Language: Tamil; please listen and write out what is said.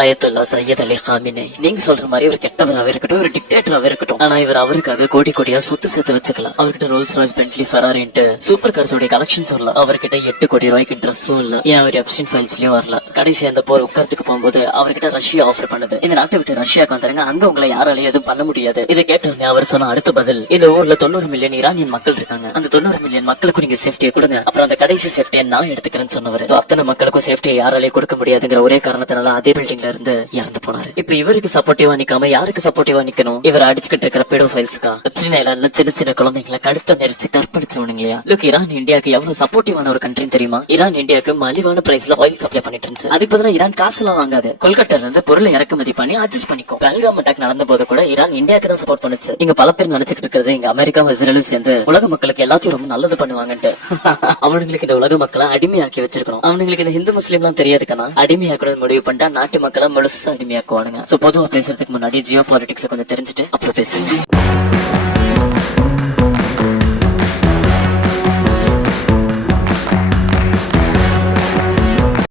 ஆயத்துல்லா சையத் அலி காமினே, நீங்க சொல்ற மாதிரி ஒரு கெட்டவராவே இருக்கட்டும், ஒரு டிக்டேட்டராவே இருக்கட்டும், ஆனா இவர் அவருக்காக கோடி கோடியா சொத்து சேர்த்து வச்சுக்கலாம். அவர்கிட்ட ரோல்ஸ் ராய்ஸ், பென்ட்லி, ஃபெராரின்ட்டு சூப்பர் கார்ஸோட கலெக்ஷன் சொல்லலாம். அவர்கிட்ட 8 கோடி ரூபாய்க்கு ட்ரெஸ்ஸும் இல்ல, ஏன் அவர் எப்ஸ்டின் ஃபைல்ஸ்லயும் வரல. கடைசி அந்த போர் உட்காரத்துக்கு போகும்போது அவர்கிட்ட ரஷ்யா ஆஃபர் பண்ணுது, இந்த நாட்டை விட்டு ரஷ்யாக்கு வந்துருங்க, அங்க உங்களை யாராலையும் எதுவும் பண்ண முடியாது. இதை கேட்டோன்னே அவர் சொன்ன அடுத்த பதில், இந்த ஊர்ல 90 மில்லியன் ஈரானியன் மக்கள் இருக்காங்க, அந்த 90 மில்லியன் மக்களுக்கு நீங்க சேஃப்டியை கொடுங்க, அப்புறம் அந்த கடைசி சேஃப்டியை நான் எடுத்துக்கிறேன்னு சொன்னவர். அத்தனை மக்களுக்கும் சேஃப்டியை யாராலையும் கொடுக்க முடியாதுங்கிற ஒரே காரணத்தினால அதே பில்டிங்ல இருந்து இறந்து போனாரு. இப்ப இவருக்கு சப்போர்ட்டிவா நிக்காம யாருக்கு சப்போர்ட்டிவா நிக்கணும்? இவர் அடிச்சுக்கிட்டு இருக்கிற பெடோஃபைல்ஸ்க்கா, சின்ன சின்ன குழந்தைங்களை கழுத்த நெரிச்சு கற்பழிச்சவனுங்களையா? லுக், ஈரான் இந்தியாவுக்கு எவ்வளவு சப்போர்ட்டிவான ஒரு கண்ட்ரின்னு தெரியுமா? ஈரான் இந்தியாவுக்கு மலிவான பிரைஸ்ல ஆயில் சப்ளை பண்ணிட்டு இருந்துச்சு. அதுக்கு பதிலா ஈரான் காசுலாம் வாங்காது, கொல்கட்டால இருந்து பொருளை இறக்குமதி பண்ணி அட்ஜஸ்ட் பண்ணிக்கும். பஹல்காம் அட்டாக் நடந்த போது கூட ஈரான் இந்தியாவுக்கு தான் சப்போர்ட் பண்ணுச்சு. இங்க பல பேர் நினைச்சுக்கிட்டு இருக்கிறது இங்க அமெரிக்கா இஸ்ரேலும் சேர்ந்து உலக மக்களுக்கு எல்லாத்தையும் ரொம்ப நல்லது பண்ணுவாங்கன்ட்டு. அவனுங்களுக்கு இந்த உலக மக்களை அடிமையாக்கி வச்சிருக்கணும். அவனுங்களுக்கு இந்த ஹிந்து முஸ்லீம் எல்லாம் தெரியாதுக்கான அடிமையாக்க முடிவு பண்ணிட்டா நாட்டு மக்களை முழுசா அடிமையாக்குவானுங்க. சோ பொதுவா பேசுறதுக்கு முன்னாடி ஜியோ பாலிடிக்ஸ் கொஞ்சம் தெரிஞ்சுட்டு அப்புறம் பேசுங்க.